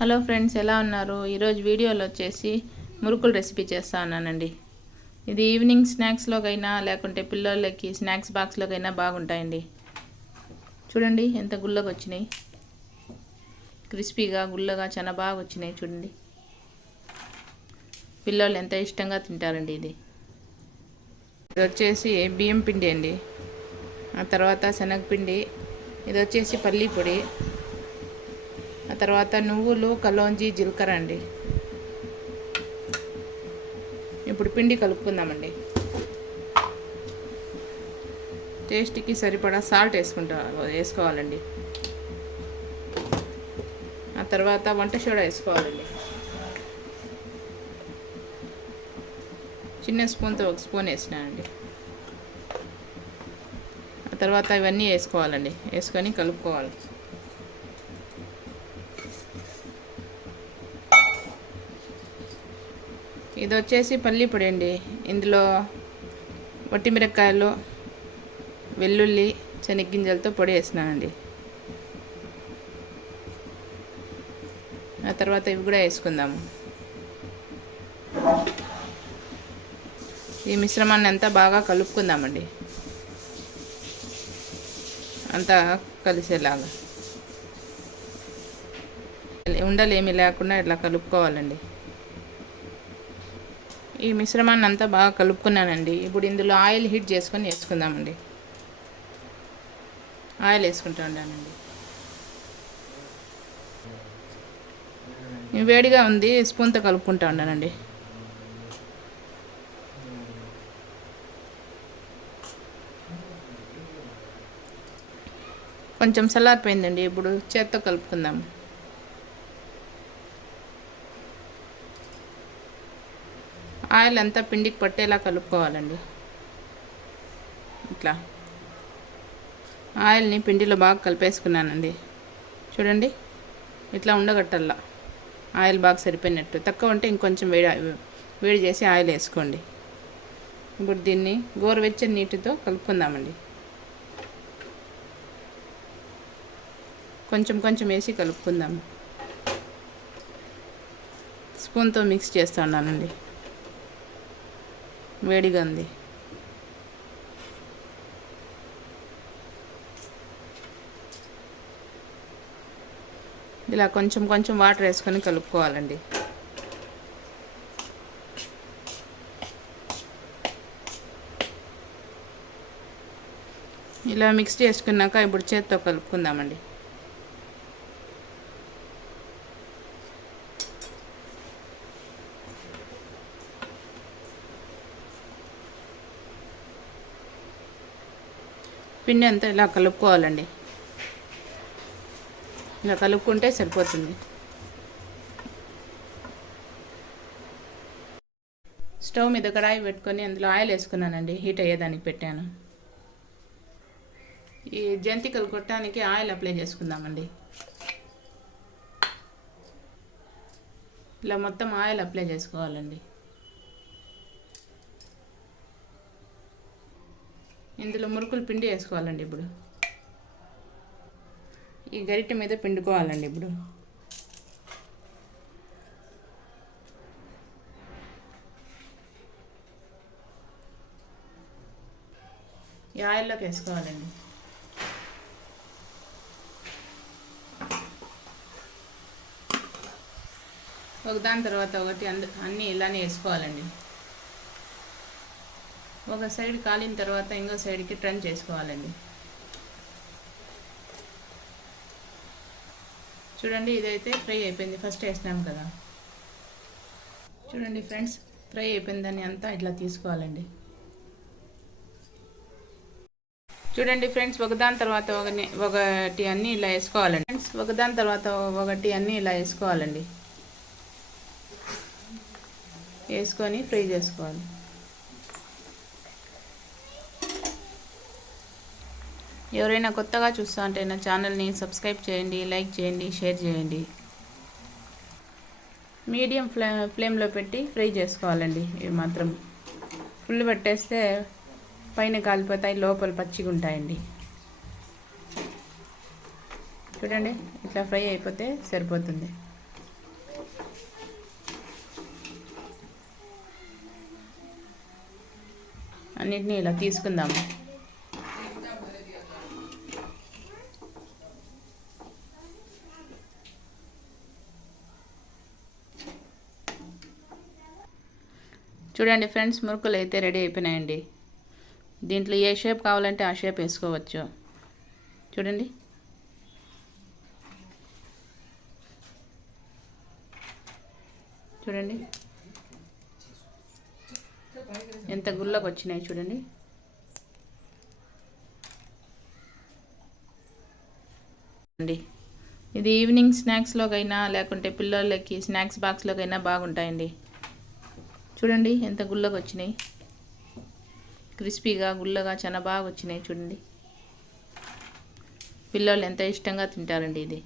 Hello friends ఎలా ఉన్నారు? ఈరోజు వీడియోలో వచ్చేసి మురుకులు రెసిపీ చేస్తా ఉన్నానండి ఇది ఈవినింగ్ స్నాక్స్లోకైనా లేకుంటే పిల్లలకి స్నాక్స్ బాక్స్లోకైనా బాగుంటాయండి. చూడండి ఎంత గుల్లగా వచ్చినాయి క్రిస్పీగా గుల్లగా చాలా బాగా వచ్చినాయి చూడండి. పిల్లలు ఎంత ఇష్టంగా తింటారండి ఇది. ఇది వచ్చేసి బియ్యం పిండి అండి. ఆ తర్వాత శనగపిండి. ఇది వచ్చేసి పల్లీ పొడి తర్వాత నువ్వులు కలోంజి జీలకర్ర అండి. ఇప్పుడు పిండి కలుపుకుందామండి. టేస్ట్కి సరిపడా సాల్ట్ వేసుకుంటా వేసుకోవాలండి. ఆ తర్వాత వంట సోడా వేసుకోవాలండి. చిన్న స్పూన్తో ఒక స్పూన్ వేసినానండి ఆ తర్వాత ఇవన్నీ వేసుకోవాలండి. వేసుకొని కలుపుకోవాలి. ఇది వచ్చేసి పల్లి పొడి అండి. ఇందులో వట్టిమిరకాయలు వెల్లుల్లి శనగ్గింజలతో పొడి వేసినానండి ఆ తర్వాత ఇవి కూడా వేసుకుందాము. ఈ మిశ్రమాన్ని అంతా బాగా కలుపుకుందామండి. అంతా కలిసేలాగా. ఉండలేమి లేకుండా ఇట్లా కలుపుకోవాలండి. ఈ మిశ్రమాన్ని అంతా బాగా కలుపుకున్నానండి. ఇప్పుడు ఇందులో ఆయిల్ హీట్ చేసుకొని వేసుకుందామండి. ఆయిల్ వేసుకుంటూ ఉండానండి వేడిగా ఉంది స్పూన్తో కలుపుకుంటా ఉన్నానండి కొంచెం చల్లారిపోయిందండి. ఇప్పుడు చేత్తో కలుపుకుందాం. ఆయిల్ అంతా పిండికి పట్టేలా కలుపుకోవాలండి. ఇట్లా. ఆయిల్ని పిండిలో బాగా కలిపేసుకున్నానండి. చూడండి. ఇట్లా ఉండగట్టల్లా. ఆయిల్ బాగా సరిపోయినట్టు. తక్కువ ఉంటే ఇంకొంచెం వేడి వేడి చేసి ఆయిల్ వేసుకోండి. ఇప్పుడు దీన్ని గోరువెచ్చని నీటితో కలుపుకుందామండి. కొంచెం కొంచెం వేసి కలుపుకుందాం. స్పూన్తో మిక్స్ చేస్తూ ఉన్నానండి. వేడిగా ఉంది. ఇలా కొంచెం కొంచెం వాటర్ వేసుకొని కలుపుకోవాలండి. ఇలా మిక్స్ చేసుకున్నాక ఇప్పుడు చేత్తో కలుపుకుందామండి. పిండి అంతా ఇలా కలుపుకోవాలండి. ఇలా కలుపుకుంటే సరిపోతుంది. స్టవ్ మీద కడాయి పెట్టుకొని అందులో ఆయిల్ వేసుకున్నానండి హీట్ అయ్యేదానికి పెట్టాను. ఈ జంతికలు కొట్టడానికి ఆయిల్ అప్లై చేసుకుందామండి. ఇలా మొత్తం ఆయిల్ అప్లై చేసుకోవాలండి. ఇందులో మురుకులు పిండి వేసుకోవాలండి ఇప్పుడు. ఈ గరిటె మీద పిండుకోవాలండి ఇప్పుడు. ఈ ఆయిల్లోకి వేసుకోవాలండి. ఒకదాని తర్వాత ఒకటి అంద అన్నీ ఇలానే వేసుకోవాలండి. ఒక సైడ్ కాలిన తర్వాత ఇంకో సైడ్కి టర్న్ చేసుకోవాలండి. చూడండి ఇదైతే ఫ్రై అయిపోయింది. ఫస్ట్ వేసినాం కదా. చూడండి ఫ్రెండ్స్ ఫ్రై అయిపోయిందని అంతా ఇట్లా తీసుకోవాలండి. చూడండి ఫ్రెండ్స్ ఒకదాని తర్వాత ఒకటి అన్నీ ఇలా వేసుకోవాలండి. ఫ్రెండ్స్ ఒకదాని తర్వాత ఒకటి అన్నీ ఇలా వేసుకోవాలండి. వేసుకొని ఫ్రై చేసుకోవాలి. ఎవరైనా కొత్తగా చూస్తూ ఉంటే నా ఛానల్ని సబ్స్క్రైబ్ చేయండి లైక్ చేయండి షేర్ చేయండి. మీడియం ఫ్లే ఫ్లేమ్లో పెట్టి ఫ్రై చేసుకోవాలండి ఇవి మాత్రం. ఫుల్ పెట్టేస్తే పైన కాలిపోతాయి లోపల పచ్చిగా ఉంటాయండి. చూడండి ఇట్లా ఫ్రై అయిపోతే సరిపోతుంది. అన్నిటినీ ఇలా తీసుకుందాము. చూడండి ఫ్రెండ్స్ మురుకులు అయితే రెడీ అయిపోయినాయండి. దీంట్లో ఏ షేప్ కావాలంటే ఆ షేప్ వేసుకోవచ్చు. చూడండి. చూడండి. ఎంత గుళ్ళకు వచ్చినాయి చూడండి. అండి. ఇది ఈవినింగ్ స్నాక్స్లోకైనా లేకుంటే పిల్లలకి స్నాక్స్ బాక్స్లోకైనా బాగుంటాయండి. చూడండి ఎంత గుళ్ళకు వచ్చినాయి క్రిస్పీగా గుల్లగా చాలా బాగా వచ్చినాయి చూడండి. పిల్లలు ఎంత ఇష్టంగా తింటారండి ఇది.